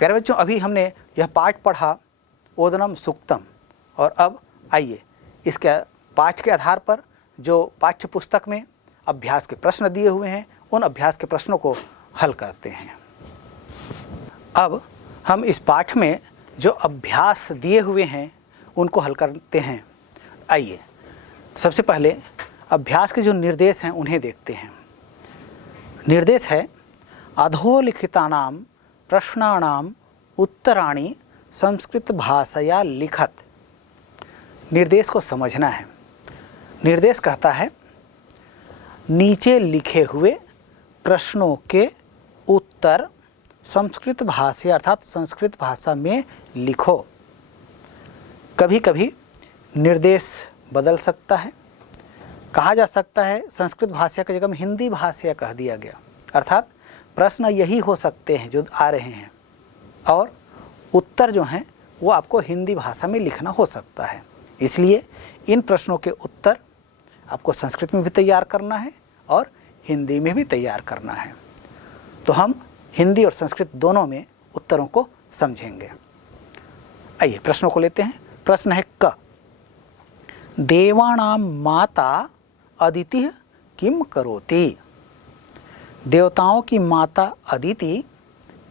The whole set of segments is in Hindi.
प्यारे बच्चों, अभी हमने यह पाठ पढ़ा ओदनम सूक्तम, और अब आइए इसके पाठ के आधार पर जो पाठ्य पुस्तक में अभ्यास के प्रश्न दिए हुए हैं उन अभ्यास के प्रश्नों को हल करते हैं। अब हम इस पाठ में जो अभ्यास दिए हुए हैं उनको हल करते हैं। आइए सबसे पहले अभ्यास के जो निर्देश हैं उन्हें देखते हैं। निर्देश है अधोलिखितानां प्रश्नानां उत्तराणि संस्कृत भाषया लिखत। निर्देश को समझना है। निर्देश कहता है नीचे लिखे हुए प्रश्नों के उत्तर संस्कृत भाषा अर्थात संस्कृत भाषा में लिखो। कभी कभी निर्देश बदल सकता है। कहा जा सकता है संस्कृत भाषा की जगह में हिंदी भाषा कह दिया गया, अर्थात प्रश्न यही हो सकते हैं जो आ रहे हैं और उत्तर जो हैं वो आपको हिंदी भाषा में लिखना हो सकता है। इसलिए इन प्रश्नों के उत्तर आपको संस्कृत में भी तैयार करना है और हिंदी में भी तैयार करना है। तो हम हिंदी और संस्कृत दोनों में उत्तरों को समझेंगे। आइए प्रश्नों को लेते हैं। प्रश्न है क, देवानां माता अदिति किम करोति। देवताओं की माता अदिति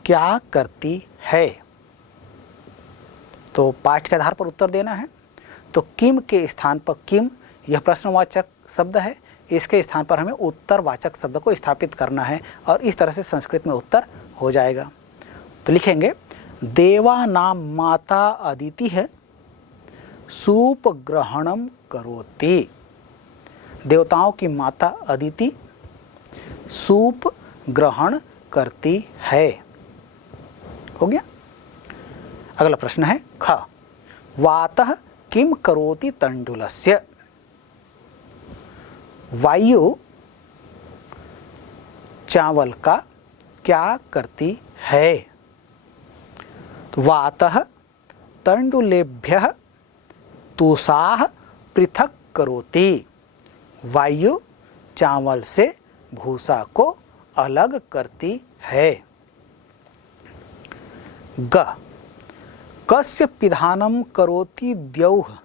क्या करती है। तो पाठ के आधार पर उत्तर देना है। तो किम के स्थान पर, किम यह प्रश्नवाचक शब्द है, इसके स्थान पर हमें उत्तरवाचक शब्द को स्थापित करना है और इस तरह से संस्कृत में उत्तर हो जाएगा। तो लिखेंगे देवानां माता अदिति है सूप ग्रहणम करोति। देवताओं की माता अदिति सूप ग्रहण करती है। हो गया। अगला प्रश्न है ख, वातः किम करोति तंडुलस्य। वायु चावल का क्या करती है। तो वातः तंडुलेभ्यः तुषाः पृथक करोति। वायु चावल से भूसा को अलग करती है। ग, कस्य पिधानं करोति द्यौः।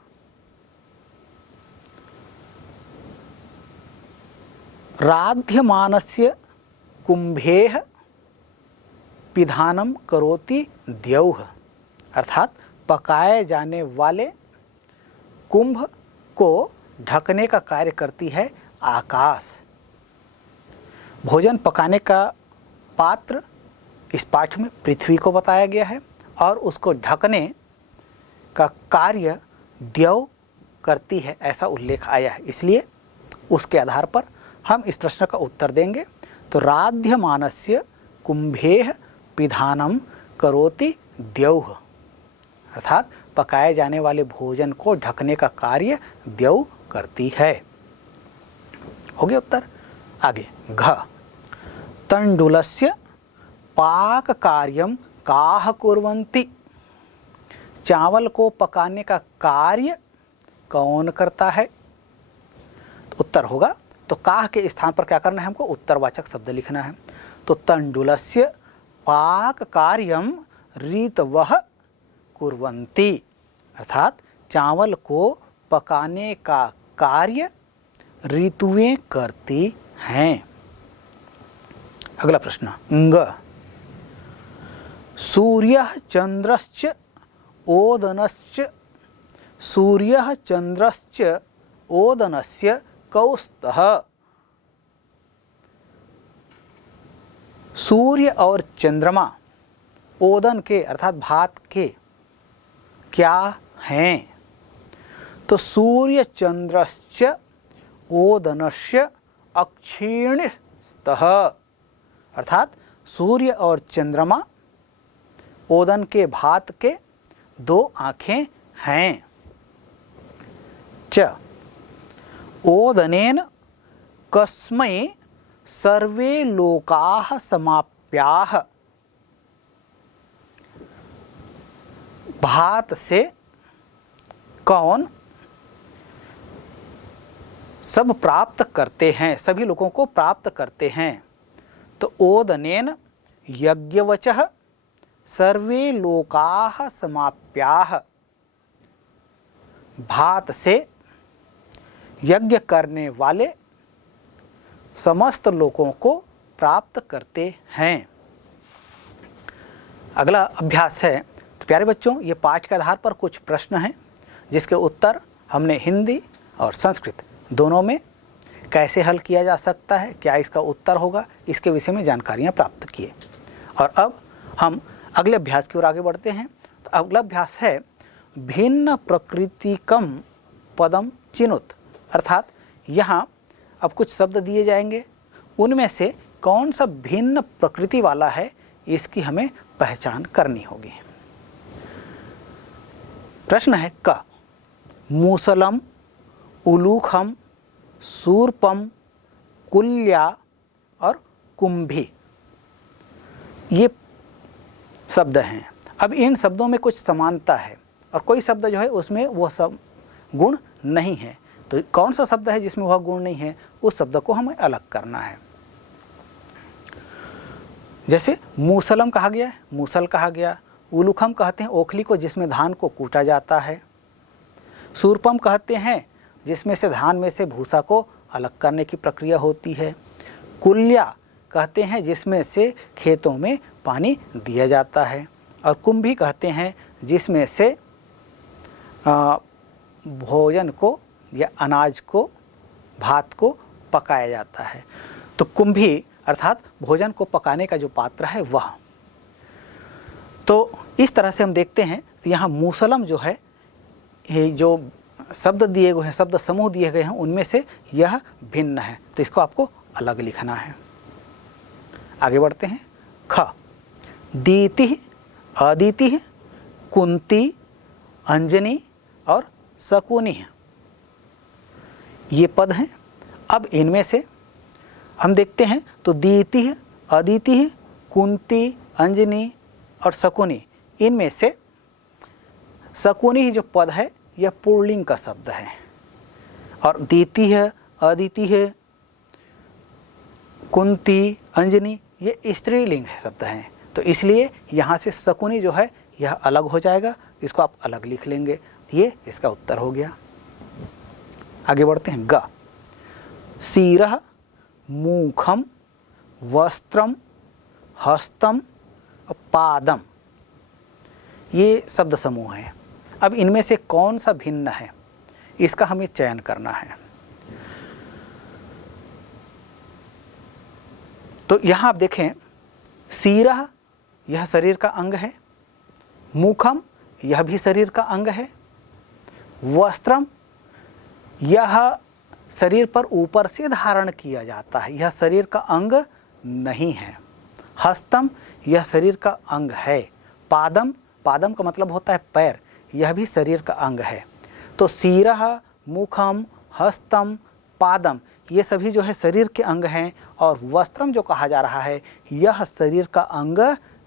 राध्यमानस्य कुंभेः पिधानं करोति द्यौः। अर्थात पकाए जाने वाले कुंभ को ढकने का कार्य करती है आकाश। भोजन पकाने का पात्र इस पाठ में पृथ्वी को बताया गया है और उसको ढकने का कार्य द्यौ करती है, ऐसा उल्लेख आया है। इसलिए उसके आधार पर हम इस प्रश्न का उत्तर देंगे। तो राध्यमानस्य कुंभेः पिधानं करोति द्यौः, अर्थात पकाए जाने वाले भोजन को ढकने का कार्य द्यौ करती है। हो गया उत्तर। आगे घ, तंडुलस्य पाक कार्यम काः कुर्वन्ति। चावल को पकाने का कार्य कौन करता है। तो उत्तर होगा, तो काह के स्थान पर क्या करना है, हमको उत्तरवाचक शब्द लिखना है। तो तंडुलस्य पाक कार्यम ऋतवः कुर्वन्ति, अर्थात चावल को पकाने का कार्य ऋतुएं करती हैं। अगला प्रश्न ङ, सूर्यः चंद्रश्च ओदनश्च। सूर्यः चंद्रश्च ओदनस्य कौ स्तः। सूर्य और चंद्रमा ओदन के अर्थात भात के क्या हैं। तो सूर्य चंद्रश्च ओदनस्य अक्षीण स्तः, अर्थात सूर्य और चंद्रमा ओदन के भात के दो आँखें हैं। च, ओदनेन कस्मै सर्वे लोकाः समाप्याः। भात से कौन सब प्राप्त करते हैं, सभी लोगों को प्राप्त करते हैं। तो ओदनेन यज्ञवचः सर्वे लोकाः समाप्याः, भात से यज्ञ करने वाले समस्त लोगों को प्राप्त करते हैं। अगला अभ्यास है। तो प्यारे बच्चों, ये पाठ के आधार पर कुछ प्रश्न हैं जिसके उत्तर हमने हिंदी और संस्कृत दोनों में कैसे हल किया जा सकता है, क्या इसका उत्तर होगा, इसके विषय में जानकारियाँ प्राप्त किए। और अब हम अगले अभ्यास की ओर आगे बढ़ते हैं। तो अगला अभ्यास है भिन्न प्रकृतिकम पदम चिनुत, अर्थात यहाँ अब कुछ शब्द दिए जाएंगे, उनमें से कौन सा भिन्न प्रकृति वाला है इसकी हमें पहचान करनी होगी। प्रश्न है क, मूसलम, उलूखम, सूर्पम, कुल्या और कुंभी, ये शब्द हैं। अब इन शब्दों में कुछ समानता है और कोई शब्द जो है उसमें वो सब गुण नहीं है। तो कौन सा शब्द है जिसमें वह गुण नहीं है, उस शब्द को हमें अलग करना है। जैसे मूसलम कहा गया है, मूसल कहा गया। उलूखम कहते हैं ओखली को जिसमें धान को कूटा जाता है। सूर्पम कहते हैं जिसमें से धान में से भूसा को अलग करने की प्रक्रिया होती है। कुल्या कहते हैं जिसमें से खेतों में पानी दिया जाता है। और कुंभी कहते हैं जिसमें से भोजन को या अनाज को, भात को पकाया जाता है। तो कुंभी अर्थात भोजन को पकाने का जो पात्र है वह। तो इस तरह से हम देखते हैं तो यहाँ मूसलम जो है, ये जो शब्द दिए गए हैं, शब्द समूह दिए गए हैं, उनमें से यह भिन्न है, तो इसको आपको अलग लिखना है। आगे बढ़ते हैं। ख, दीति, अदिति, कुंती, अंजनी और शकुनी, ये पद हैं। अब इनमें से हम देखते हैं तो दीति, अदिति, कुंती, अंजनी और शकुनी, इनमें से शकुनी जो पद है यह पुल्लिंग का शब्द है और दीति है, अदिति है, कुंती, अंजनी ये स्त्रीलिंग शब्द हैं। तो इसलिए यहाँ से शकुनी जो है यह अलग हो जाएगा, इसको आप अलग लिख लेंगे। ये इसका उत्तर हो गया। आगे बढ़ते हैं। ग, शिरः, मुखम, वस्त्रम, हस्तम, पादम, ये शब्द समूह हैं। अब इनमें से कौन सा भिन्न है इसका हमें चयन करना है। तो यहाँ आप देखें, शिरः यह शरीर का अंग है, मुखम यह भी शरीर का अंग है, वस्त्रम यह शरीर पर ऊपर से धारण किया जाता है, यह शरीर का अंग नहीं है, हस्तम यह शरीर का अंग है, पादम, पादम का मतलब होता है पैर, यह भी शरीर का अंग है। तो शिरः, मुखम, हस्तम, पादम ये सभी जो है शरीर के अंग हैं और वस्त्रम जो कहा जा रहा है यह शरीर का अंग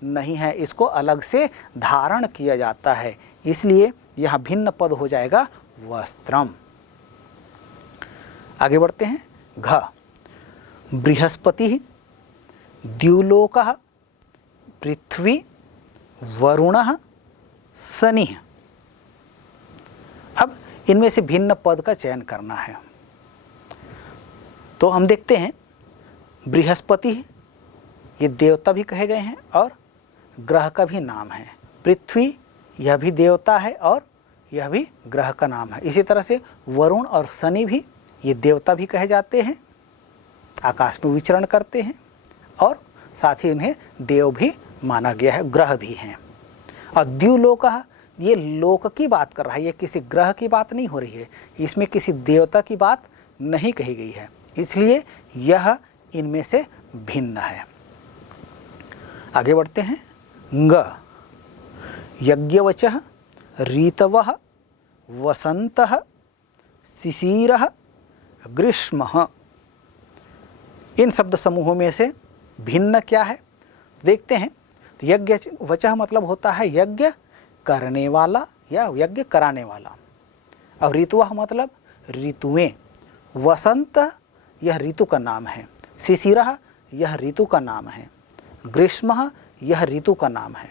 नहीं है, इसको अलग से धारण किया जाता है, इसलिए यह भिन्न पद हो जाएगा वस्त्रम। आगे बढ़ते हैं। घ, बृहस्पति, द्युलोकः, पृथ्वी, वरुणः, शनि। अब इनमें से भिन्न पद का चयन करना है। तो हम देखते हैं बृहस्पति ये देवता भी कहे गए हैं और ग्रह का भी नाम है। पृथ्वी यह भी देवता है और यह भी ग्रह का नाम है। इसी तरह से वरुण और शनि भी ये देवता भी कहे जाते हैं, आकाश में विचरण करते हैं और साथ ही इन्हें देव भी माना गया है, ग्रह भी हैं। और द्युलोकः ये लोक की बात कर रहा है, ये किसी ग्रह की बात नहीं हो रही है, इसमें किसी देवता की बात नहीं कही गई है, इसलिए यह इनमें से भिन्न है। आगे बढ़ते हैं। ग, यज्ञवचः, ऋतवः, वसन्तः, शिशिरः, ग्रीष्मः, इन शब्द समूहों में से भिन्न क्या है देखते हैं। तो यज्ञ वचः मतलब होता है यज्ञ करने वाला या यज्ञ कराने वाला, और ऋतुवः मतलब ऋतुएं, वसंत यह ऋतु का नाम है, शिशिरः यह ऋतु का नाम है, ग्रीष्मः यह ऋतु का नाम है।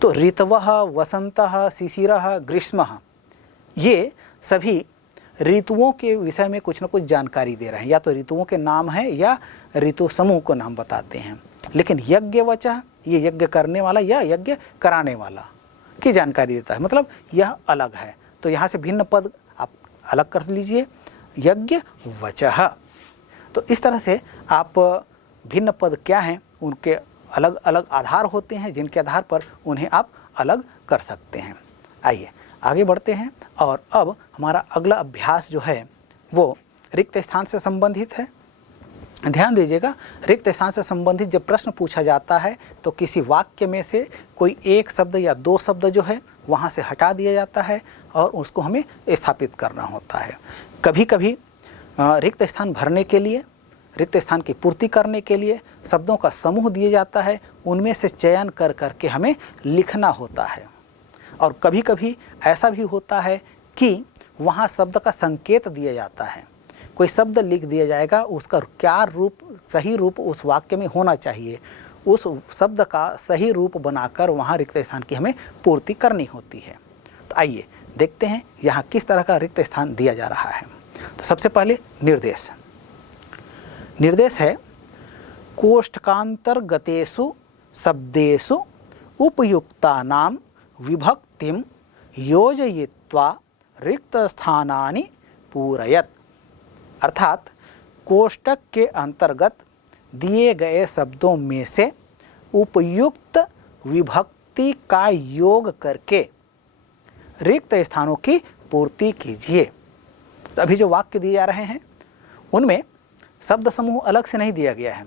तो ऋतवः, वसंतः, शिशिरः, ग्रीष्मः, ये सभी ऋतुओं के विषय में कुछ न कुछ जानकारी दे रहे हैं। या तो ऋतुओं के नाम है या ऋतु समूह को नाम बताते हैं। लेकिन यज्ञवचः, ये यज्ञ करने वाला या यज्ञ कराने वाला की जानकारी देता है, मतलब यह अलग है। तो यहाँ से भिन्न पद आप अलग कर लीजिए, यज्ञ वचः। तो इस तरह से आप भिन्न पद क्या हैं उनके अलग अलग आधार होते हैं, जिनके आधार पर उन्हें आप अलग कर सकते हैं। आइए आगे बढ़ते हैं। और अब हमारा अगला अभ्यास जो है वो रिक्त स्थान से संबंधित है। ध्यान दीजिएगा, रिक्त स्थान से संबंधित जब प्रश्न पूछा जाता है तो किसी वाक्य में से कोई एक शब्द या दो शब्द जो है वहाँ से हटा दिया जाता है और उसको हमें स्थापित करना होता है। कभी कभी रिक्त स्थान भरने के लिए, रिक्त स्थान की पूर्ति करने के लिए शब्दों का समूह दिया जाता है, उनमें से चयन कर करके हमें लिखना होता है। और कभी कभी ऐसा भी होता है कि वहाँ शब्द का संकेत दिया जाता है, कोई शब्द लिख दिया जाएगा, उसका क्या रूप, सही रूप उस वाक्य में होना चाहिए, उस शब्द का सही रूप बनाकर वहाँ रिक्त स्थान की हमें पूर्ति करनी होती है। तो आइए देखते हैं यहाँ किस तरह का रिक्त स्थान दिया जा रहा है। तो सबसे पहले निर्देश, निर्देश है कोष्ठकांतर्गतेषु शब्देषु उपयुक्तानां विभक्तिं योजयित्वा रिक्तस्थानानि पूरयत। अर्थात कोष्ठक के अंतर्गत दिए गए शब्दों में से उपयुक्त विभक्ति का योग करके रिक्त स्थानों की पूर्ति कीजिए। तो अभी जो वाक्य दिए जा रहे हैं उनमें शब्द समूह अलग से नहीं दिया गया है।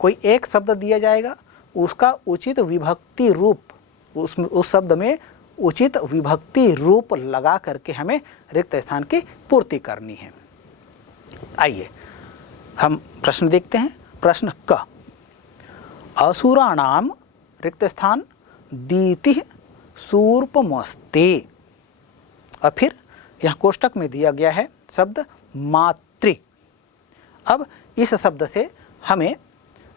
कोई एक शब्द दिया जाएगा, उसका उचित विभक्ति रूप, उस शब्द में उचित विभक्ति रूप लगा करके हमें रिक्त स्थान की पूर्ति करनी है। आइए हम प्रश्न देखते हैं। प्रश्न क, असुराणाम रिक्त स्थान दीतिः शूर्पमस्ते। और फिर यह कोष्ठक में दिया गया है शब्द मातृ। अब इस शब्द से हमें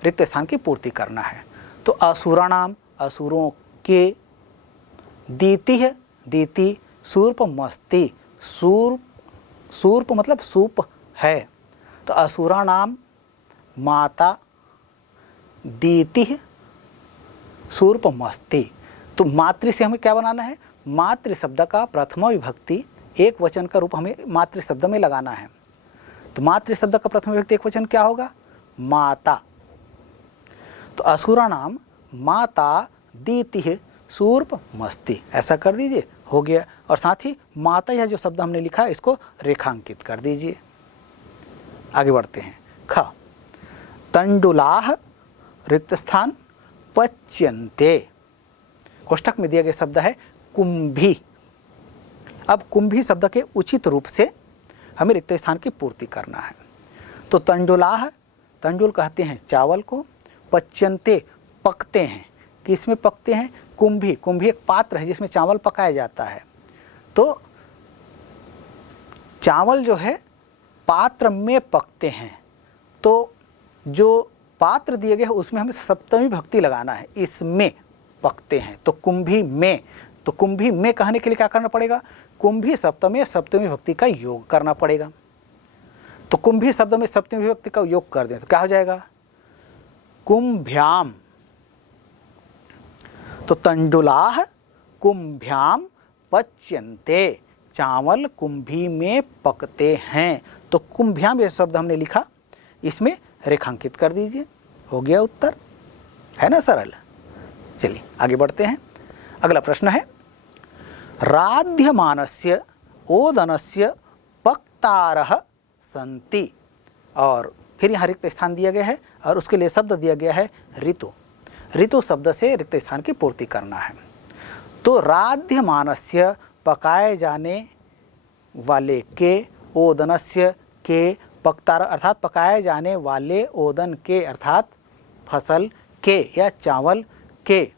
रिक्त स्थान की पूर्ति करना है। तो असुराणाम, असुरों के, दीतिः, दीति, शूर्पमस्ति, शूर्प मतलब सूप है। तो असुराणाम माता, दीतिः शूर्पमस्ति। तो मातृ से हमें क्या बनाना है, मातृ शब्द का प्रथमा विभक्ति एक वचन का रूप हमें मातृ शब्द में लगाना है। तो मातृ शब्द का प्रथम विभक्ति एक वचन क्या होगा, माता। तो असुराणाम माता दीतिः शूर्पमस्ति, ऐसा कर दीजिए, हो गया। और साथ ही माता यह जो शब्द हमने लिखा इसको रेखांकित कर दीजिए। आगे बढ़ते हैं। ख, तंडुलाः रिक्त स्थान पच्यन्ते। कोष्ठक में दिया गया शब्द है कुंभी। अब कुंभी शब्द के उचित रूप से हमें रिक्त स्थान की पूर्ति करना है। तो तंडुलाः, तंडुल कहते हैं चावल को, पच्यन्ते पकते हैं। किसमें पकते हैं, कुंभी। कुंभी एक पात्र है जिसमें चावल पकाया जाता है। तो चावल जो है पात्र में पकते हैं। तो जो पात्र दिए गए हैं उसमें हमें सप्तमी विभक्ति लगाना है, इसमें पकते हैं। तो कुंभी में, तो कुंभी में कहने के लिए क्या करना पड़ेगा, कुंभी शब्द में सप्तमी विभक्ति का योग करना पड़ेगा। तो कुंभी शब्द में सप्तमी विभक्ति का योग कर दें तो क्या हो जाएगा, कुंभ्याम। तो तंडुलाः कुंभ्याम पच्यन्ते, चावल कुंभी में पकते हैं। तो कुंभ्याम ये शब्द हमने लिखा, इसमें रेखांकित कर दीजिए, हो गया उत्तर, है ना सरल। चलिए आगे बढ़ते हैं। अगला प्रश्न है, राध्यमानस्य ओदनस्य पक्तारः सन्ति। और फिर यहाँ रिक्त स्थान दिया गया है और उसके लिए शब्द दिया गया है ऋतु। ऋतु शब्द से रिक्त स्थान की पूर्ति करना है। तो राध्यमानस्य पकाए जाने वाले के, ओदनस्य के, पक्तार अर्थात पकाए जाने वाले, ओदन के अर्थात फसल के या चावल के,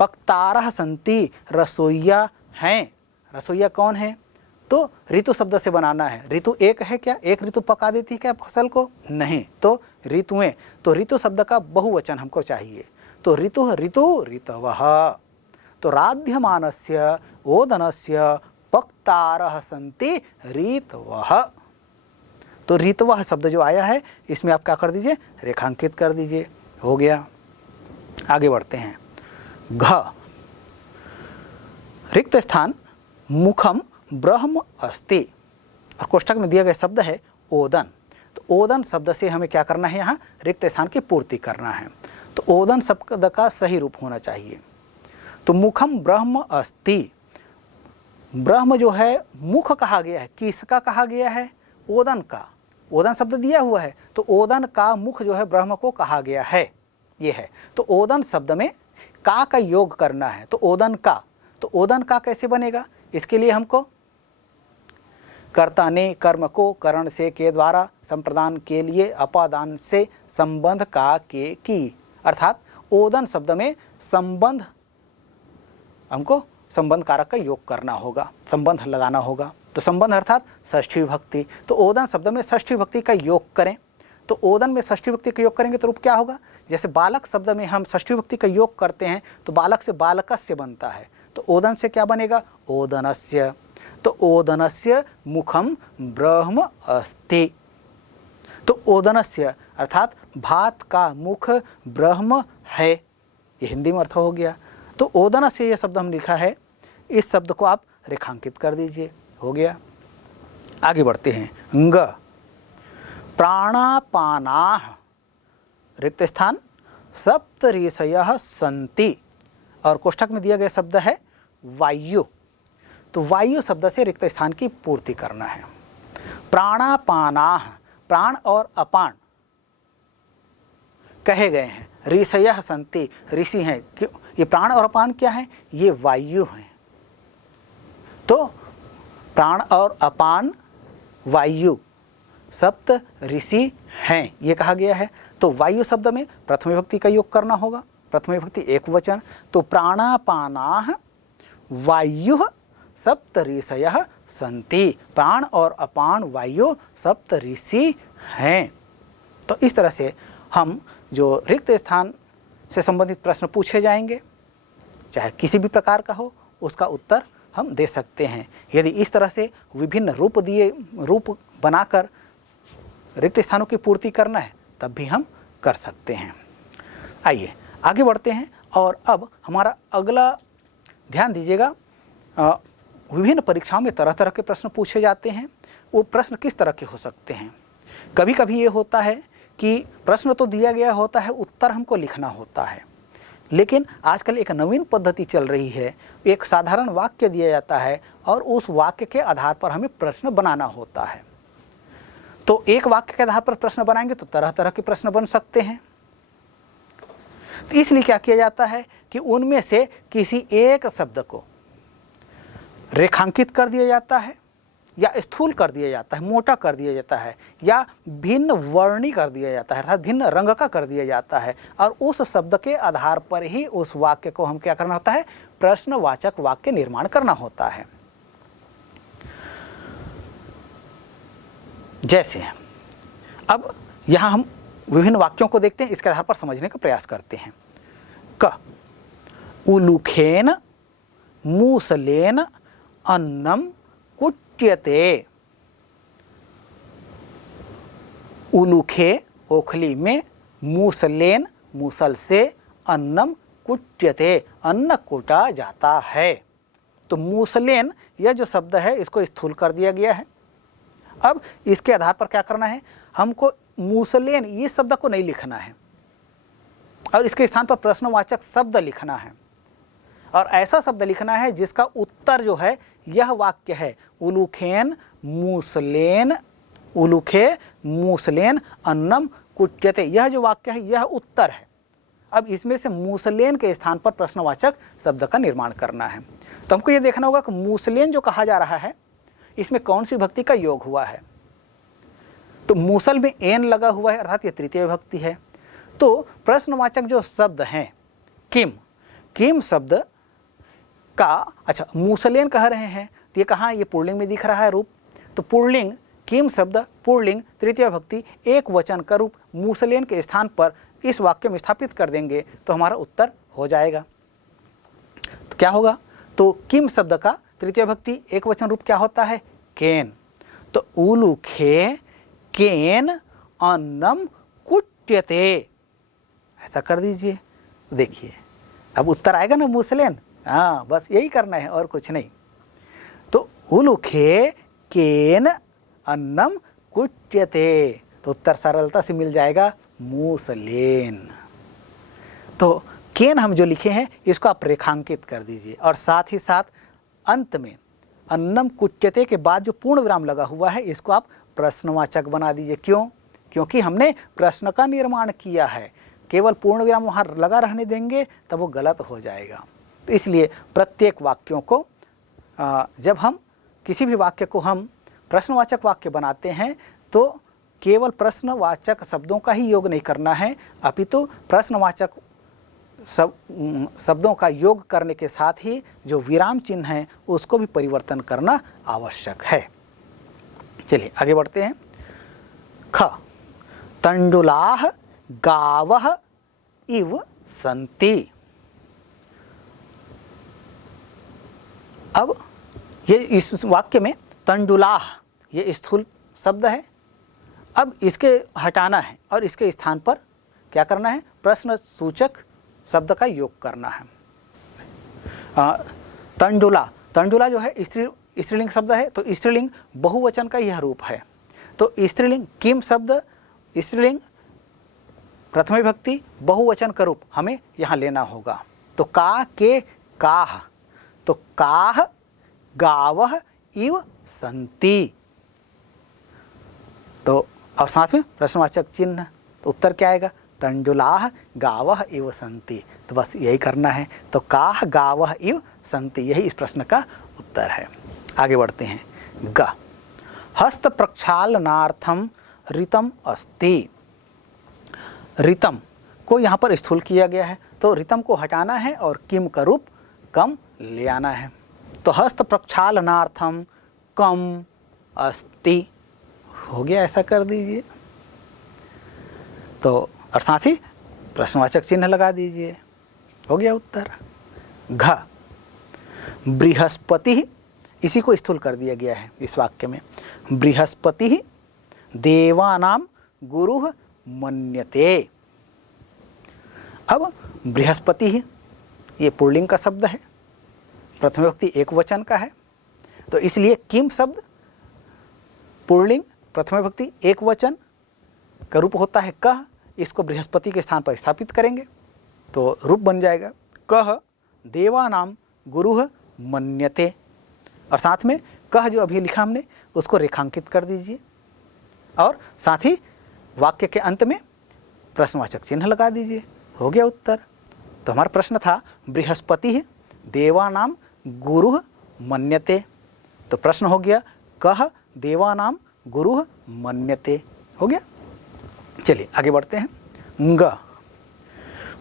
पक्तारः सन्ति रसोइया हैं। रसोइया कौन है, तो ऋतु शब्द से बनाना है। ऋतु एक है क्या, एक ऋतु पका देती है क्या फसल को, नहीं। तो ऋतुएं, तो ऋतु शब्द का बहुवचन हमको चाहिए। तो ऋतु ऋतु ऋतवः। तो राध्यमानस्य ओदनस्य पक्तारः सन्ति रीतवः। तो रीतवः शब्द जो आया है इसमें आप क्या कर दीजिए, रेखांकित कर दीजिए। हो गया। आगे बढ़ते हैं। घ रिक्त स्थान मुखम ब्रह्म अस्ति और कोष्ठक में दिया गया शब्द है ओदन। तो ओदन शब्द से हमें क्या करना है, यहाँ रिक्त स्थान की पूर्ति करना है। तो ओदन शब्द का सही रूप होना चाहिए। तो मुखम ब्रह्म अस्ति, ब्रह्म जो है मुख कहा गया है, किसका कहा गया है, ओदन का। ओदन शब्द दिया हुआ है तो ओदन का मुख जो है ब्रह्म को कहा गया है, ये है। तो ओदन शब्द में का योग करना है। तो ओदन का, तो ओदन का कैसे बनेगा, इसके लिए हमको कर्ता ने कर्म को करण से के द्वारा संप्रदान के लिए अपादान से संबंध का के की, अर्थात ओदन शब्द में संबंध, हमको संबंध कारक का योग करना होगा, संबंध लगाना होगा। तो संबंध अर्थात षष्ठी विभक्ति। तो ओदन शब्द में षष्ठी विभक्ति का योग करें। तो ओदन में षष्ठी विभक्ति का योग करेंगे तो रूप क्या होगा, जैसे बालक शब्द में हम षष्ठी विभक्ति का योग करते हैं तो बालक से बालकस्य बनता है। तो ओदन से क्या बनेगा, ओदनस्य। तो ओदनस्य मुखम ब्रह्म अस्ति। तो ओदनस्य अर्थात भात का मुख ब्रह्म है, ये हिंदी में अर्थ हो गया। तो ओदनस्य यह शब्द हम लिखा है, इस शब्द को आप रेखांकित कर दीजिए। हो गया। आगे बढ़ते हैं। ग प्राणापानाः रिक्त स्थान सप्त ऋषयः सन्ति और कोष्ठक में दिया गया शब्द है वायु। तो वायु शब्द से रिक्त स्थान की पूर्ति करना है। प्राणापानाः, प्राण और अपान कहे गए हैं। ऋषयः सन्ति, ऋषि हैं। ये प्राण और अपान क्या है, ये वायु हैं। तो प्राण और अपान वायु सप्त ऋषि हैं, ये कहा गया है। तो वायु शब्द में प्रथम विभक्ति का योग करना होगा, प्रथम विभक्ति एक वचन। तो प्राणापानाः वायु सप्त ऋषयः सन्ति, प्राण और अपान वायु सप्त ऋषि हैं। तो इस तरह से हम जो रिक्त स्थान से संबंधित प्रश्न पूछे जाएंगे, चाहे किसी भी प्रकार का हो, उसका उत्तर हम दे सकते हैं। यदि इस तरह से विभिन्न रूप बनाकर रिक्त स्थानों की पूर्ति करना है तब भी हम कर सकते हैं। आइए आगे बढ़ते हैं। और अब हमारा अगला, ध्यान दीजिएगा, विभिन्न परीक्षाओं में तरह तरह के प्रश्न पूछे जाते हैं। वो प्रश्न किस तरह के हो सकते हैं, कभी कभी ये होता है कि प्रश्न तो दिया गया होता है, उत्तर हमको लिखना होता है। लेकिन आजकल एक नवीन पद्धति चल रही है, एक साधारण वाक्य दिया जाता है और उस वाक्य के आधार पर हमें प्रश्न बनाना होता है। तो एक वाक्य के आधार पर प्रश्न बनाएंगे तो तरह तरह के प्रश्न बन सकते हैं। तो इसलिए क्या किया जाता है कि उनमें से किसी एक शब्द को रेखांकित कर दिया जाता है या स्थूल कर दिया जाता है, मोटा कर दिया जाता है, या भिन्न वर्णी कर दिया जाता है, अर्थात भिन्न रंग का कर दिया जाता है। और उस शब्द के आधार पर ही उस वाक्य को हम क्या करना होता है, प्रश्नवाचक वाक्य निर्माण करना होता है। जैसे अब यहाँ हम विभिन्न वाक्यों को देखते हैं, इसके आधार पर समझने का प्रयास करते हैं। क उलुखेन मूसलेन अन्नम कुच्यते। उलूखे ओखली में, मूसलेन मूसल से, अन्नम कुच्यते अन्न कूटा जाता है। तो मूसलेन यह जो शब्द है इसको स्थूल कर दिया गया है। अब इसके आधार पर क्या करना है, हमको मूसलेन इस शब्द को नहीं लिखना है और इसके स्थान पर प्रश्नवाचक शब्द लिखना है। और ऐसा शब्द लिखना है जिसका उत्तर जो है यह वाक्य है, उलूखेन मूसलेन, उलूखे मूसलेन अन्नम कुच्यते। यह जो वाक्य है यह उत्तर है। अब इसमें से मूसलेन के स्थान पर प्रश्नवाचक शब्द का निर्माण करना है। तो हमको ये देखना होगा कि मूसलेन जो कहा जा रहा है इसमें कौन सी विभक्ति का योग हुआ है। तो मूसल में एन लगा हुआ है, अर्थात ये तृतीय विभक्ति है। तो प्रश्नवाचक जो शब्द हैं किम, किम शब्द का, अच्छा मूसलेन कह रहे हैं तो ये कहाँ, ये पुल्लिंग में दिख रहा है रूप। तो पुल्लिंग, किम शब्द पुल्लिंग तृतीय विभक्ति एक वचन का रूप मूसलेन के स्थान पर इस वाक्य में स्थापित कर देंगे तो हमारा उत्तर हो जाएगा। तो क्या होगा, तो किम शब्द का तृतीय विभक्ति एक वचन रूप क्या होता है, केन। तो उलूखे केन अन्नम कुट्यते, ऐसा कर दीजिए। देखिए अब उत्तर आएगा ना मुसलेन, हाँ बस यही करना है और कुछ नहीं। तो उलूखे केन अन्नम कुट्यते, तो उत्तर सरलता से मिल जाएगा मूसलेन। तो केन हम जो लिखे हैं इसको आप रेखांकित कर दीजिए और साथ ही साथ अंत में अन्नम कुट्यते के बाद जो पूर्ण विराम लगा हुआ है इसको आप प्रश्नवाचक बना दीजिए। क्यों? क्योंकि हमने प्रश्न का निर्माण किया है, केवल पूर्ण विराम वहाँ लगा रहने देंगे तब वो गलत हो जाएगा। तो इसलिए प्रत्येक वाक्यों को जब हम किसी भी वाक्य को हम प्रश्नवाचक वाक्य बनाते हैं तो केवल प्रश्नवाचक शब्दों का ही योग नहीं करना है, अपितु प्रश्नवाचक शब्दों का योग करने के साथ ही जो विराम चिन्ह है उसको भी परिवर्तन करना आवश्यक है। चलिए आगे बढ़ते हैं। ख, तंडुलाह गावः इव सन्ति। अब ये इस वाक्य में तंडुलाह ये स्थूल शब्द है, अब इसके हटाना है और इसके स्थान पर क्या करना है, प्रश्न सूचक शब्द का योग करना है। तंडुला, तंडुला जो है स्त्रीलिंग शब्द है, तो स्त्रीलिंग बहुवचन का यह रूप है। तो स्त्रीलिंग किम शब्द स्त्रीलिंग प्रथम विभक्ति बहुवचन का रूप हमें यहाँ लेना होगा। तो का के काह, तो काह गावः इव सन्ति, तो और साथ में प्रश्नवाचक चिन्ह, तो उत्तर क्या आएगा, तंडुलाह गावः इव सन्ति। तो बस यही करना है, तो काह गावः इव सन्ति, यही इस प्रश्न का उत्तर है। आगे बढ़ते हैं। ग, हस्त प्रक्षालनार्थम ऋतम अस्ति। ऋतम को यहाँ पर स्थूल किया गया है, तो ऋतम को हटाना है और किम का रूप कम ले आना है। तो हस्त प्रक्षालनार्थम कम अस्ति हो गया, ऐसा कर दीजिए। तो और साथ ही प्रश्नवाचक चिन्ह लगा दीजिए, हो गया उत्तर। घ, बृहस्पति, इसी को स्थूल कर दिया गया है इस वाक्य में। बृहस्पति देवानाम गुरुः मन्यते। अब बृहस्पति ये पुल्लिंग का शब्द है, प्रथम विभक्ति एक वचन का है, तो इसलिए किम शब्द पुल्लिंग प्रथम विभक्ति एक वचन का रूप होता है कह, इसको बृहस्पति के स्थान पर स्थापित करेंगे तो रूप बन जाएगा कह देवानाम गुरुः मन्यते। और साथ में कह जो अभी लिखा हमने उसको रेखांकित कर दीजिए और साथ ही वाक्य के अंत में प्रश्नवाचक चिन्ह लगा दीजिए, हो गया उत्तर। तो हमारा प्रश्न था बृहस्पति देवानाम गुरुः मन्यते, तो प्रश्न हो गया कह देवानाम गुरुः मन्यते, हो गया। चलिए आगे बढ़ते हैं। ग,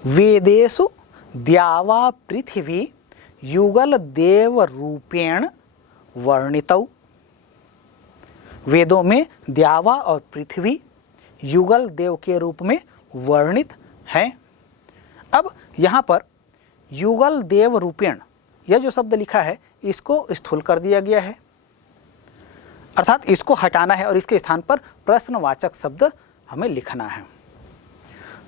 वेदेषु द्यावा पृथिवी युगल देव रूपेण वर्णितौ। वेदों में द्यावा और पृथ्वी युगल देव के रूप में वर्णित हैं। अब यहाँ पर युगल देव रूपेण यह जो शब्द लिखा है इसको स्थूल कर दिया गया है, अर्थात इसको हटाना है और इसके स्थान पर प्रश्नवाचक शब्द हमें लिखना है।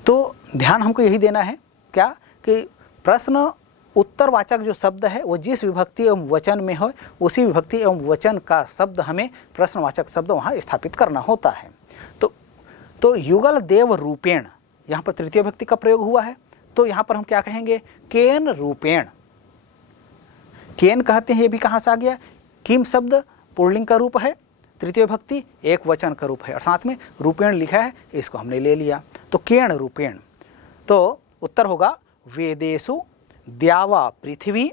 तो ध्यान हमको यही देना है क्या कि प्रश्न उत्तरवाचक जो शब्द है वो जिस विभक्ति एवं वचन में हो उसी विभक्ति एवं वचन का शब्द हमें प्रश्नवाचक शब्द वहाँ स्थापित करना होता है। तो युगल देव रूपेण यहाँ पर तृतीय विभक्ति का प्रयोग हुआ है, तो यहाँ पर हम क्या कहेंगे, केन रूपेण। केन कहते हैं, ये भी कहाँ से आ गया, किम शब्द पुल्लिंग का रूप है, तृतीय विभक्ति एक वचन का रूप है और साथ में रूपेण लिखा है, इसको हमने ले लिया, तो केन रूपेण। तो उत्तर होगा वेदेषु द्यावा पृथ्वी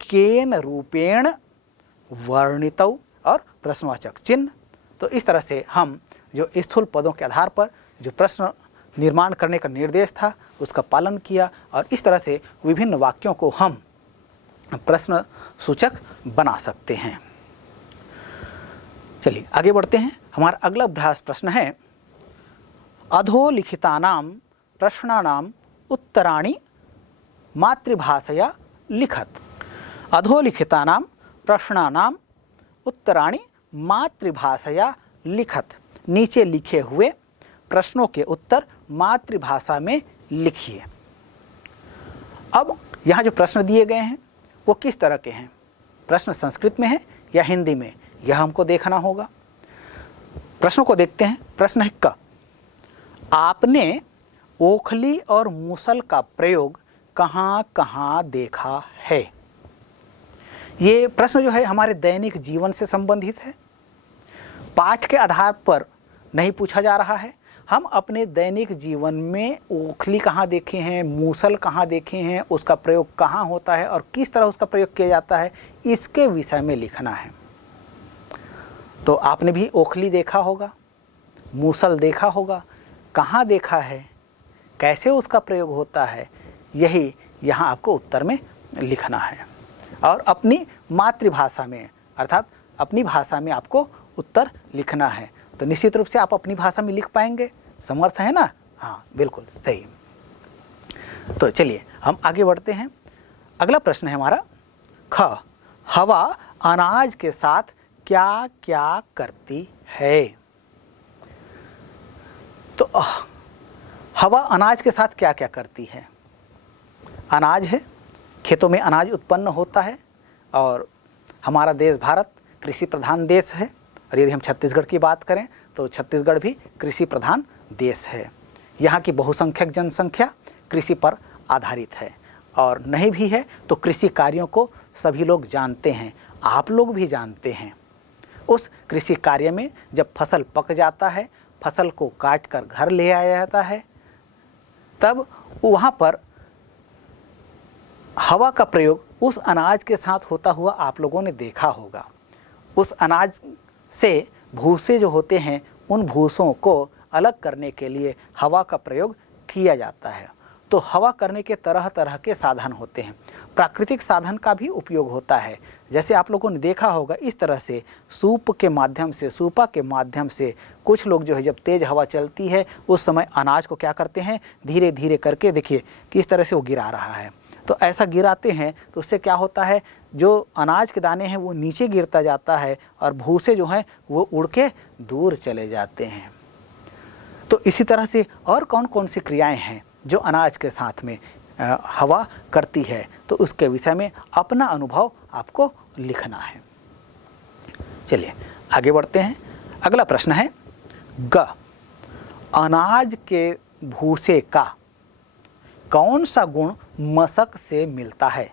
केन रूपेण वर्णितौ और प्रश्नवाचक चिन्ह। तो इस तरह से हम जो स्थूल पदों के आधार पर जो प्रश्न निर्माण करने का निर्देश था उसका पालन किया और इस तरह से विभिन्न वाक्यों को हम प्रश्न सूचक बना सकते हैं। चलिए आगे बढ़ते हैं। हमारा अगला अभ्यास प्रश्न है, अधोलिखितानां प्रश्नानां उत्तराणि मातृभाषया लिखत। अधोलिखितानां प्रश्नानां उत्तराणि मातृभाषया लिखत। नीचे लिखे हुए प्रश्नों के उत्तर मातृभाषा में लिखिए। अब यहाँ जो प्रश्न दिए गए हैं वो किस तरह के हैं? प्रश्न संस्कृत में है या हिंदी में, यह हमको देखना होगा। प्रश्नों को देखते हैं। प्रश्न है क, आपने ओखली और मूसल का प्रयोग कहाँ कहाँ देखा है? ये प्रश्न जो है हमारे दैनिक जीवन से संबंधित है, पाठ के आधार पर नहीं पूछा जा रहा है। हम अपने दैनिक जीवन में ओखली कहाँ देखे हैं, मूसल कहाँ देखे हैं, उसका प्रयोग कहाँ होता है और किस तरह उसका प्रयोग किया जाता है, इसके विषय में लिखना है। तो आपने भी ओखली देखा होगा, मूसल देखा होगा, कहाँ देखा है, कैसे उसका प्रयोग होता है, यही यहाँ आपको उत्तर में लिखना है। और अपनी मातृभाषा में अर्थात अपनी भाषा में आपको उत्तर लिखना है। तो निश्चित रूप से आप अपनी भाषा में लिख पाएंगे, समर्थ है ना? हाँ, बिल्कुल सही। तो चलिए हम आगे बढ़ते हैं। अगला प्रश्न है हमारा ख, हवा अनाज के साथ क्या क्या करती है? तो हवा अनाज के साथ क्या क्या करती है? अनाज है, खेतों में अनाज उत्पन्न होता है और हमारा देश भारत कृषि प्रधान देश है। और यदि हम छत्तीसगढ़ की बात करें तो छत्तीसगढ़ भी कृषि प्रधान देश है। यहाँ की बहुसंख्यक जनसंख्या कृषि पर आधारित है और नहीं भी है तो कृषि कार्यों को सभी लोग जानते हैं, आप लोग भी जानते हैं। उस कृषि कार्य में जब फसल पक जाता है, फसल को काट कर घर ले आया जाता है, तब वहाँ पर हवा का प्रयोग उस अनाज के साथ होता हुआ आप लोगों ने देखा होगा। उस अनाज से भूसे जो होते हैं, उन भूसों को अलग करने के लिए हवा का प्रयोग किया जाता है। तो हवा करने के तरह तरह के साधन होते हैं। प्राकृतिक साधन का भी उपयोग होता है। जैसे आप लोगों ने देखा होगा, इस तरह से सूप के माध्यम से, सूपा के माध्यम से कुछ लोग जो है जब तेज़ हवा चलती है उस समय अनाज को क्या करते हैं, धीरे धीरे करके देखिए किस तरह से वो गिरा रहा है। तो ऐसा गिराते हैं तो उससे क्या होता है, जो अनाज के दाने हैं वो नीचे गिरता जाता है और भूसे जो हैं वो उड़ के दूर चले जाते हैं। तो इसी तरह से और कौन कौन सी क्रियाएं हैं जो अनाज के साथ में हवा करती है, तो उसके विषय में अपना अनुभव आपको लिखना है। चलिए आगे बढ़ते हैं। अगला प्रश्न है ग, अनाज के भूसे का कौन सा गुण मशक से मिलता है?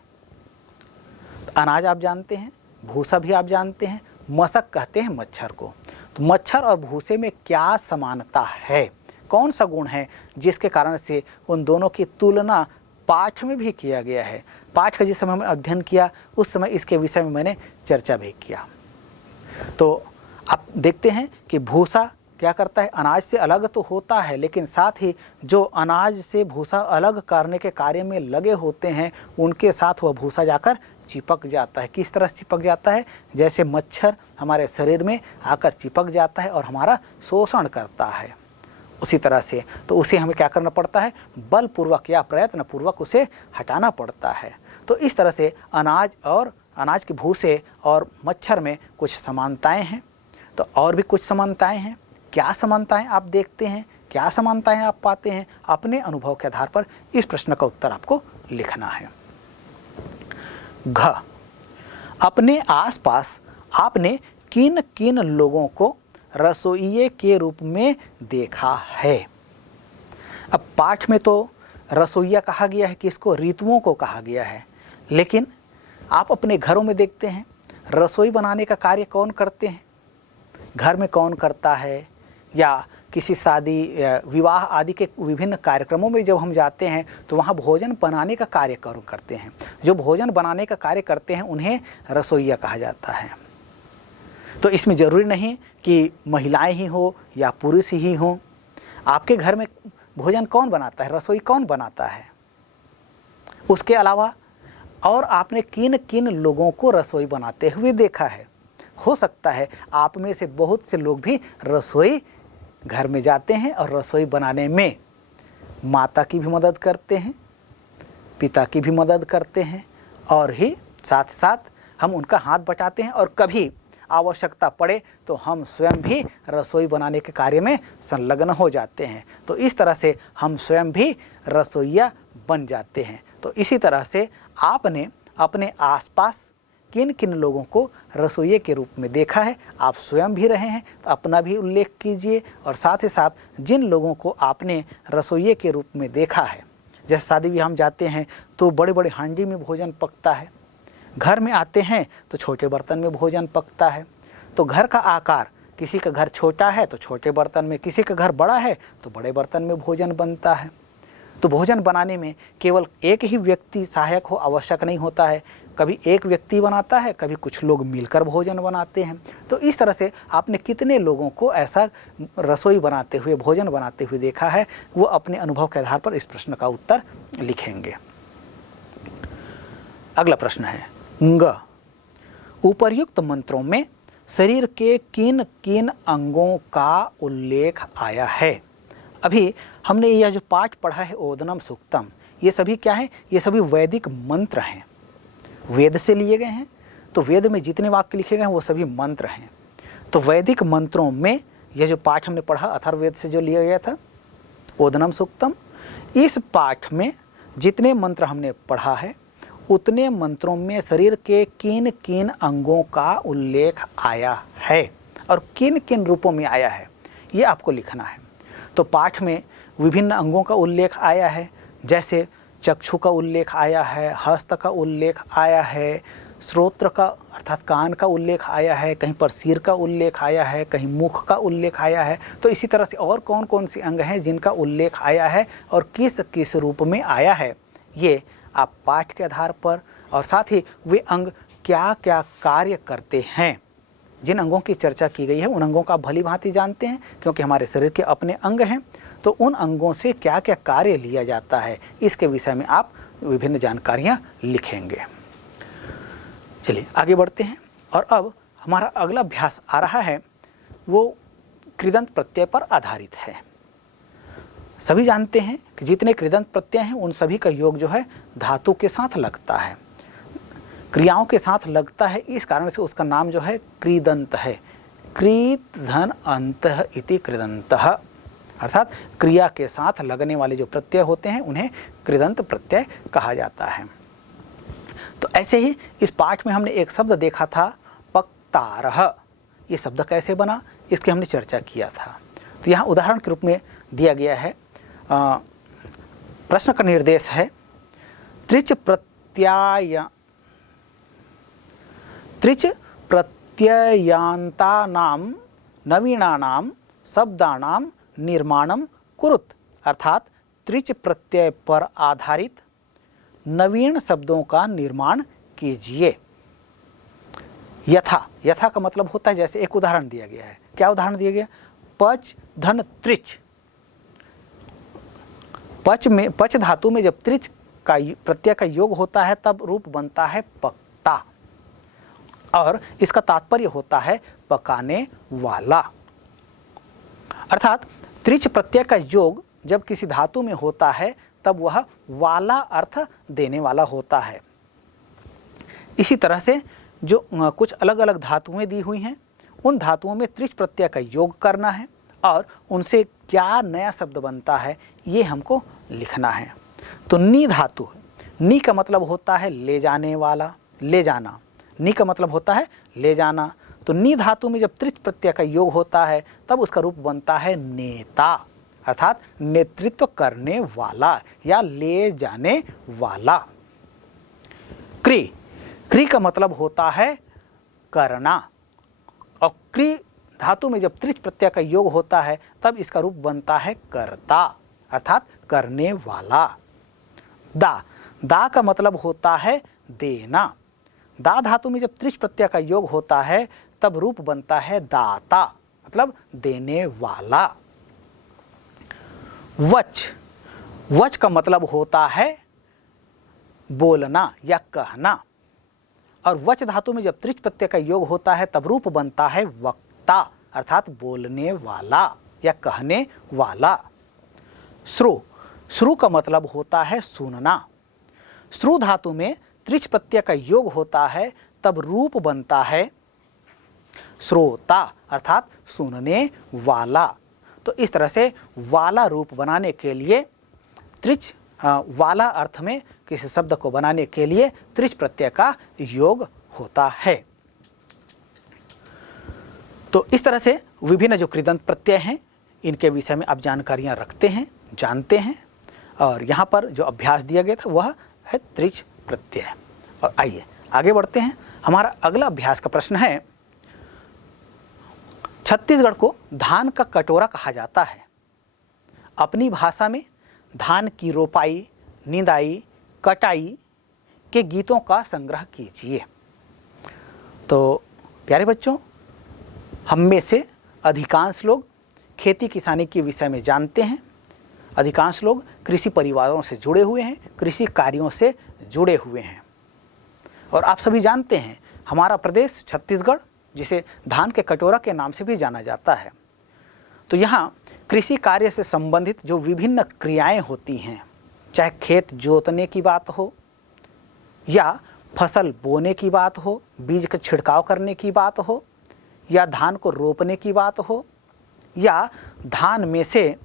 अनाज आप जानते हैं, भूसा भी आप जानते हैं, मशक कहते हैं मच्छर को। तो मच्छर और भूसे में क्या समानता है, कौन सा गुण है जिसके कारण से उन दोनों की तुलना पाठ में भी किया गया है? पाठ का जिस समय मैंने अध्ययन किया उस समय इसके विषय में मैंने चर्चा भी किया। तो आप देखते हैं कि भूसा क्या करता है, अनाज से अलग तो होता है, लेकिन साथ ही जो अनाज से भूसा अलग करने के कार्य में लगे होते हैं उनके साथ वह भूसा जाकर चिपक जाता है। किस तरह से चिपक जाता है? जैसे मच्छर हमारे शरीर में आकर चिपक जाता है और हमारा शोषण करता है, उसी तरह से तो उसे हमें क्या करना पड़ता है, बलपूर्वक या प्रयत्नपूर्वक उसे हटाना पड़ता है। तो इस तरह से अनाज के भूसे और मच्छर में कुछ समानताएं हैं। तो और भी कुछ समानताएं हैं। क्या समानताएं आप देखते हैं, क्या समानताएं आप पाते हैं, अपने अनुभव के आधार पर इस प्रश्न का उत्तर आपको लिखना है। घ, अपने आसपास आपने किन किन लोगों को रसोइये के रूप में देखा है? अब पाठ में तो रसोइया कहा गया है कि इसको ऋतुओं को कहा गया है, लेकिन आप अपने घरों में देखते हैं रसोई बनाने का कार्य कौन करते हैं? घर में कौन करता है? या किसी शादी या विवाह आदि के विभिन्न कार्यक्रमों में जब हम जाते हैं तो वहाँ भोजन बनाने का कार्य कौन करते हैं? जो भोजन बनाने का कार्य करते हैं उन्हें रसोइया कहा जाता है। तो इसमें ज़रूरी नहीं कि महिलाएं ही हो या पुरुष ही हों। आपके घर में भोजन कौन बनाता है, रसोई कौन बनाता है? उसके अलावा और आपने किन किन लोगों को रसोई बनाते हुए देखा है? हो सकता है आप में से बहुत से लोग भी रसोई घर में जाते हैं और रसोई बनाने में माता की भी मदद करते हैं, पिता की भी मदद करते हैं और ही साथ साथ हम उनका हाथ बटाते हैं और कभी आवश्यकता पड़े तो हम स्वयं भी रसोई बनाने के कार्य में संलग्न हो जाते हैं। तो इस तरह से हम स्वयं भी रसोइया बन जाते हैं। तो इसी तरह से आपने अपने आसपास किन किन लोगों को रसोइये के रूप में देखा है, आप स्वयं भी रहे हैं तो अपना भी उल्लेख कीजिए, और साथ ही साथ जिन लोगों को आपने रसोइये के रूप में देखा है, जैसे शादी ब्याह हम जाते हैं तो बड़े बड़े हांडी में भोजन पकता है, घर में आते हैं तो छोटे बर्तन में भोजन पकता है। तो घर का आकार, किसी का घर छोटा है तो छोटे बर्तन में, किसी का घर बड़ा है तो बड़े बर्तन में भोजन बनता है। तो भोजन बनाने में केवल एक ही व्यक्ति सहायक हो आवश्यक नहीं होता है, कभी एक व्यक्ति बनाता है, कभी कुछ लोग मिलकर भोजन बनाते हैं। तो इस तरह से आपने कितने लोगों को ऐसा रसोई बनाते हुए, भोजन बनाते हुए देखा है, वो अपने अनुभव के आधार पर इस प्रश्न का उत्तर लिखेंगे। अगला प्रश्न है ग, उपर्युक्त मंत्रों में शरीर के किन किन अंगों का उल्लेख आया है। अभी हमने यह जो पाठ पढ़ा है ओदनम सूक्तम, ये सभी क्या है, ये सभी वैदिक मंत्र हैं, वेद से लिए गए हैं। तो वेद में जितने वाक्य लिखे गए हैं वो सभी मंत्र हैं। तो वैदिक मंत्रों में यह जो पाठ हमने पढ़ा अथर्ववेद से जो लिया गया था ओदनम सूक्तम, इस पाठ में जितने मंत्र हमने पढ़ा है उतने मंत्रों में शरीर के किन किन अंगों का उल्लेख आया है और किन किन रूपों में आया है, ये आपको लिखना है। तो पाठ में विभिन्न अंगों का उल्लेख आया है, जैसे चक्षु का उल्लेख आया है, हस्त का उल्लेख आया है, श्रोत्र का अर्थात कान का उल्लेख आया है, कहीं पर सिर का उल्लेख आया है, कहीं मुख का उल्लेख आया है। तो इसी तरह से और कौन कौन से अंग हैं जिनका उल्लेख आया है और किस किस रूप में आया है, ये आप पाठ के आधार पर, और साथ ही वे अंग क्या क्या कार्य करते हैं, जिन अंगों की चर्चा की गई है उन अंगों का भली भांति जानते हैं, क्योंकि हमारे शरीर के अपने अंग हैं। तो उन अंगों से क्या क्या कार्य लिया जाता है, इसके विषय में आप विभिन्न जानकारियाँ लिखेंगे। चलिए आगे बढ़ते हैं। और अब हमारा अगला अभ्यास आ रहा है, वो कृदंत प्रत्यय पर आधारित है। सभी जानते हैं कि जितने कृदंत प्रत्यय हैं उन सभी का योग जो है धातु के साथ लगता है, क्रियाओं के साथ लगता है, इस कारण से उसका नाम जो है कृदंत है। कृत धन अंतः इति कृदंतः, अर्थात क्रिया के साथ लगने वाले जो प्रत्यय होते हैं उन्हें कृदंत प्रत्यय कहा जाता है। तो ऐसे ही इस पाठ में हमने एक शब्द देखा था पक्तारः, ये शब्द कैसे बना इसकी हमने चर्चा किया था। तो यहाँ उदाहरण के रूप में दिया गया है, प्रश्न का निर्देश है त्रिच प्रत्ययांतानां नवीनानां शब्दानां निर्माणम कुरुत, अर्थात त्रिच प्रत्यय पर आधारित नवीन शब्दों का निर्माण कीजिए। यथा, यथा का मतलब होता है जैसे, एक उदाहरण दिया गया है। क्या उदाहरण दिया गया, पच धन त्रिच, पच में, पच धातु में जब त्रिच का प्रत्यय का योग होता है तब रूप बनता है पक्ता, और इसका तात्पर्य होता है पकाने वाला। अर्थात त्रिच प्रत्यय का योग जब किसी धातु में होता है तब वह वाला अर्थ देने वाला होता है। इसी तरह से जो कुछ अलग अलग धातुएं दी हुई हैं उन धातुओं में त्रिच प्रत्यय का योग करना है और उनसे क्या नया शब्द बनता है ये हमको लिखना है। तो नी धातु, नी का मतलब होता है ले जाने वाला, ले जाना, नी का मतलब होता है ले जाना। तो नी धातु में जब त्रिच प्रत्यय का योग होता है तब उसका रूप बनता है नेता, अर्थात नेतृत्व करने वाला या ले जाने वाला। क्री, क्री का मतलब होता है करना, और क्री धातु में जब त्रिच प्रत्यय का योग होता है तब इसका रूप बनता है कर्ता, अर्थात करने वाला। दा, दा का मतलब होता है देना, दा धातु में जब त्रिच प्रत्यय का योग होता है तब रूप बनता है दाता, मतलब देने वाला। वच, वच का मतलब होता है बोलना या कहना, और वच धातु में जब त्रिच प्रत्यय का योग होता है तब रूप बनता है वक्ता, अर्थात बोलने वाला या कहने वाला। श्रु, श्रु का मतलब होता है सुनना, श्रु धातु में त्रिच प्रत्यय का योग होता है तब रूप बनता है श्रोता, अर्थात सुनने वाला। तो इस तरह से वाला रूप बनाने के लिए त्रिच वाला अर्थ में किसी शब्द को बनाने के लिए त्रिच प्रत्यय का योग होता है। तो इस तरह से विभिन्न जो कृदंत प्रत्यय हैं इनके विषय में आप जानकारियां रखते हैं, जानते हैं। और यहाँ पर जो अभ्यास दिया गया था वह है त्रिच प्रत्यय। और आइए आगे बढ़ते हैं। हमारा अगला अभ्यास का प्रश्न है, छत्तीसगढ़ को धान का कटोरा कहा जाता है। अपनी भाषा में धान की रोपाई, निंदाई, कटाई के गीतों का संग्रह कीजिए। तो प्यारे बच्चों, हम में से अधिकांश लोग खेती किसानी के विषय में जानते हैं। अधिकांश लोग कृषि परिवारों से जुड़े हुए हैं, कृषि कार्यों से जुड़े हुए हैं। और आप सभी जानते हैं हमारा प्रदेश छत्तीसगढ़, जिसे धान के कटोरा के नाम से भी जाना जाता है, तो यहाँ कृषि कार्य से संबंधित जो विभिन्न क्रियाएं होती हैं, चाहे खेत जोतने की बात हो या फसल बोने की बात हो, बीज का छिड़काव करने की बात हो, या धान को रोपने की बात हो, या धान में से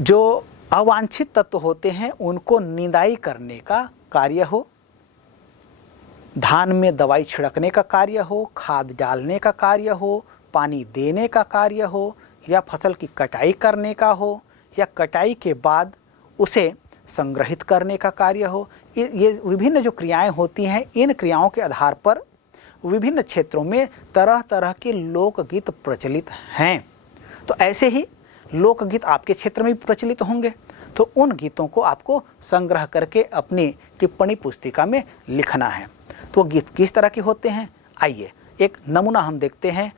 जो अवांछित तत्व होते हैं उनको निंदाई करने का कार्य हो, धान में दवाई छिड़कने का कार्य हो, खाद डालने का कार्य हो, पानी देने का कार्य हो, या फसल की कटाई करने का हो, या कटाई के बाद उसे संग्रहित करने का कार्य हो। ये विभिन्न जो क्रियाएं होती हैं, इन क्रियाओं के आधार पर विभिन्न क्षेत्रों में तरह तरह के लोकगीत प्रचलित हैं। तो ऐसे ही लोकगीत आपके क्षेत्र में भी प्रचलित होंगे। तो उन गीतों को आपको संग्रह करके अपनी टिप्पणी पुस्तिका में लिखना है। तो गीत किस तरह के होते हैं, आइए एक नमूना हम देखते हैं।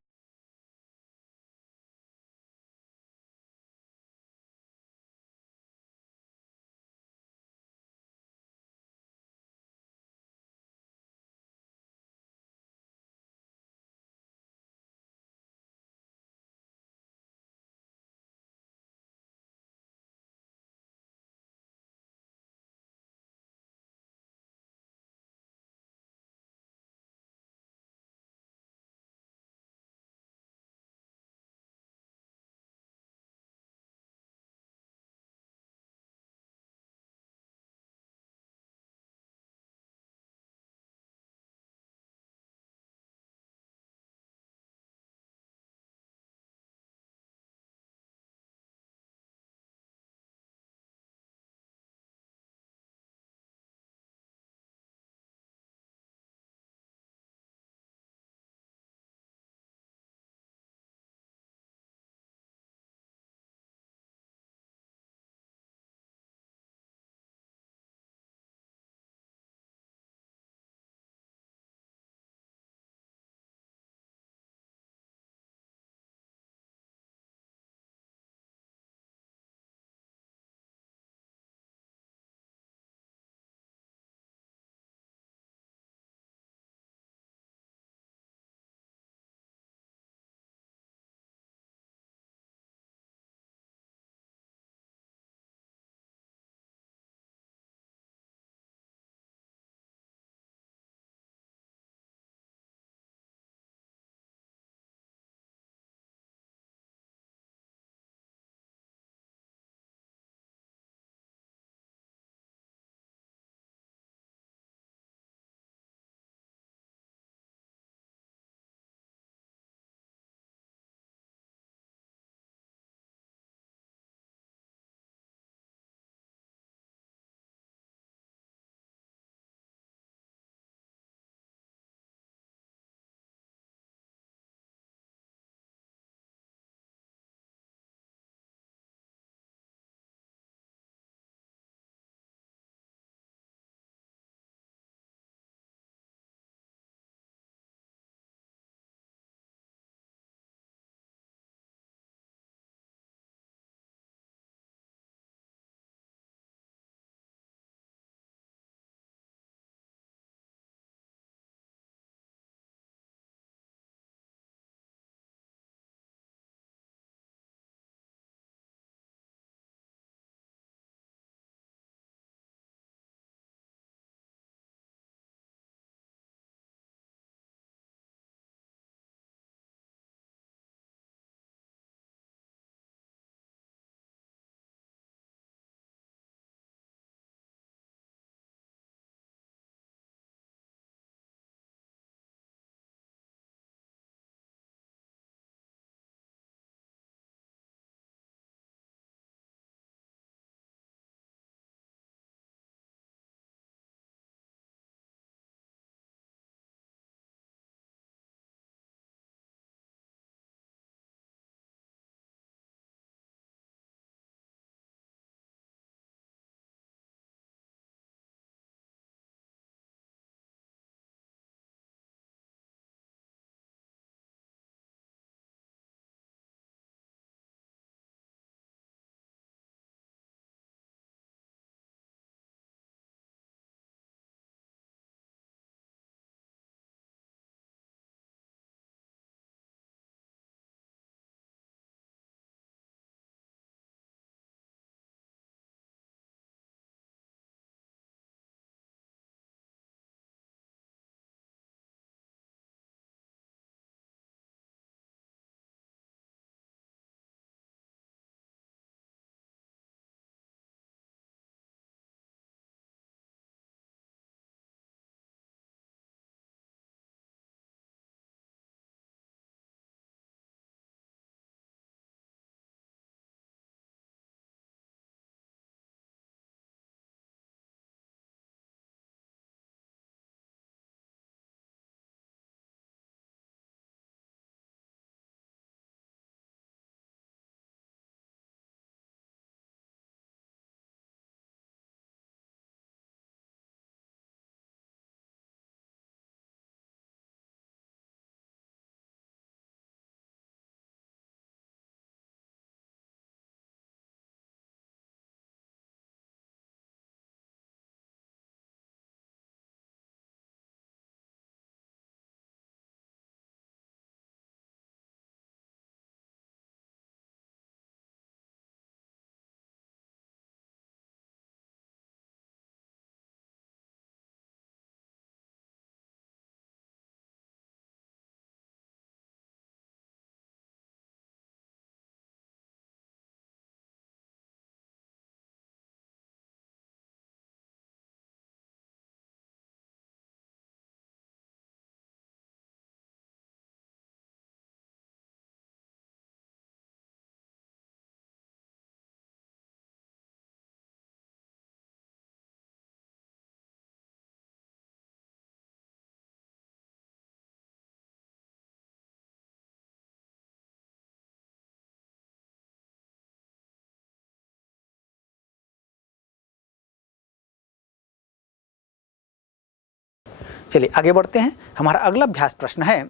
चलिए आगे बढ़ते हैं। हमारा अगला अभ्यास प्रश्न है,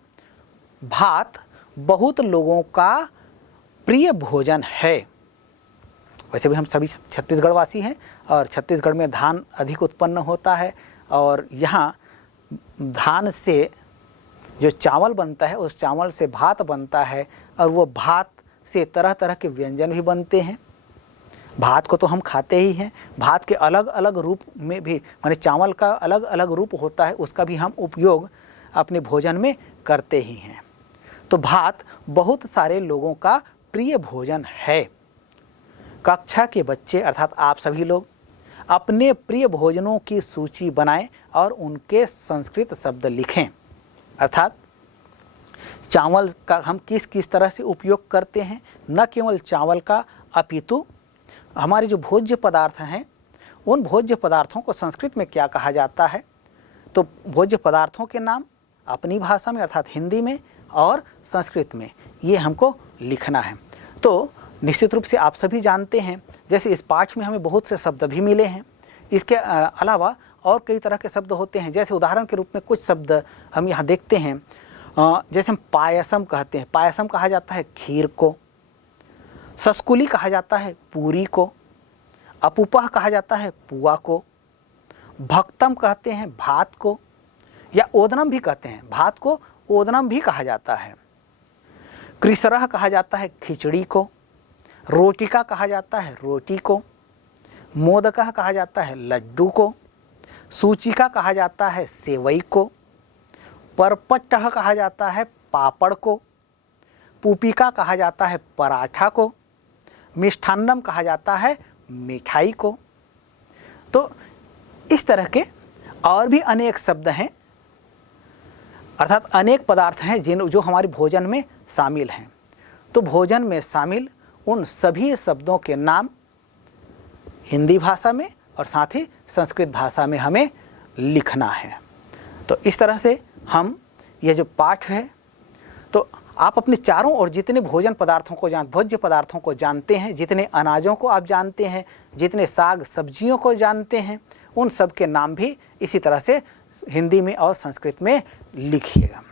भात बहुत लोगों का प्रिय भोजन है। वैसे भी हम सभी छत्तीसगढ़ वासी हैं और छत्तीसगढ़ में धान अधिक उत्पन्न होता है और यहाँ धान से जो चावल बनता है उस चावल से भात बनता है और वो भात से तरह तरह के व्यंजन भी बनते हैं। भात को तो हम खाते ही हैं, भात के अलग अलग रूप में भी माने चावल का अलग अलग रूप होता है, उसका भी हम उपयोग अपने भोजन में करते ही हैं। तो भात बहुत सारे लोगों का प्रिय भोजन है। कक्षा के बच्चे अर्थात आप सभी लोग अपने प्रिय भोजनों की सूची बनाएं और उनके संस्कृत शब्द लिखें। अर्थात चावल का हम किस किस तरह से उपयोग करते हैं, न केवल चावल का अपितु हमारे जो भोज्य पदार्थ हैं उन भोज्य पदार्थों को संस्कृत में क्या कहा जाता है। तो भोज्य पदार्थों के नाम अपनी भाषा में अर्थात हिंदी में और संस्कृत में ये हमको लिखना है। तो निश्चित रूप से आप सभी जानते हैं, जैसे इस पाठ में हमें बहुत से शब्द भी मिले हैं, इसके अलावा और कई तरह के शब्द होते हैं। जैसे उदाहरण के रूप में कुछ शब्द हम यहाँ देखते हैं, जैसे हम पायसम कहते हैं, पायसम कहा जाता है खीर को, सस्कुली कहा जाता है पूरी को, अपूपह कहा जाता है पुआ को, भक्तम कहते हैं भात को, या ओदनम भी कहते हैं, भात को ओदनम भी कहा जाता है, कृसरह कहा जाता है खिचड़ी को, रोटिका कहा जाता है रोटी को, मोदकः कहा जाता है लड्डू को, सूचिका कहा जाता है सेवई को, परपट्टः कहा जाता है पापड़ को, पुपिका कहा जाता है पराठा को, मिष्ठान्नम कहा जाता है मिठाई को। तो इस तरह के और भी अनेक शब्द हैं, अर्थात अनेक पदार्थ हैं जो हमारे भोजन में शामिल हैं। तो भोजन में शामिल उन सभी शब्दों के नाम हिंदी भाषा में और साथ ही संस्कृत भाषा में हमें लिखना है। तो इस तरह से हम यह जो पाठ है, तो आप अपने चारों ओर जितने भोजन पदार्थों को भोज्य पदार्थों को जानते हैं, जितने अनाजों को आप जानते हैं, जितने साग सब्जियों को जानते हैं, उन सब के नाम भी इसी तरह से हिंदी में और संस्कृत में लिखिएगा।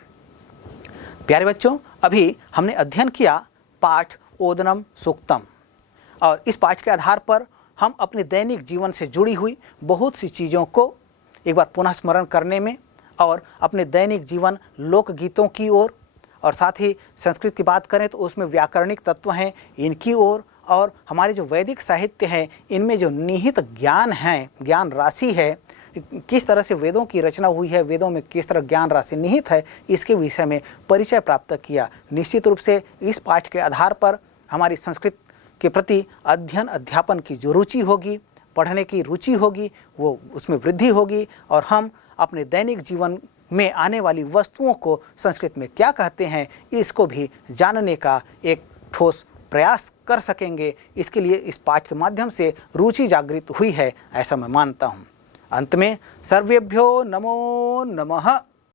प्यारे बच्चों, अभी हमने अध्ययन किया पाठ ओदनम सूक्तम, और इस पाठ के आधार पर हम अपने दैनिक जीवन से जुड़ी हुई बहुत सी चीज़ों को एक बार पुनः स्मरण करने में और अपने दैनिक जीवन लोकगीतों की ओर, और साथ ही संस्कृत की बात करें तो उसमें व्याकरणिक तत्व हैं इनकी ओर, और हमारे जो वैदिक साहित्य है इनमें जो निहित ज्ञान है, ज्ञान राशि है, किस तरह से वेदों की रचना हुई है, वेदों में किस तरह ज्ञान राशि निहित है, इसके विषय में परिचय प्राप्त किया। निश्चित रूप से इस पाठ के आधार पर हमारी संस्कृत के प्रति अध्ययन अध्यापन की जो रुचि होगी, पढ़ने की रुचि होगी, वो उसमें वृद्धि होगी, और हम अपने दैनिक जीवन में आने वाली वस्तुओं को संस्कृत में क्या कहते हैं इसको भी जानने का एक ठोस प्रयास कर सकेंगे। इसके लिए इस पाठ के माध्यम से रुचि जागृत हुई है, ऐसा मैं मानता हूँ। अंत में सर्वेभ्यो नमो नमः।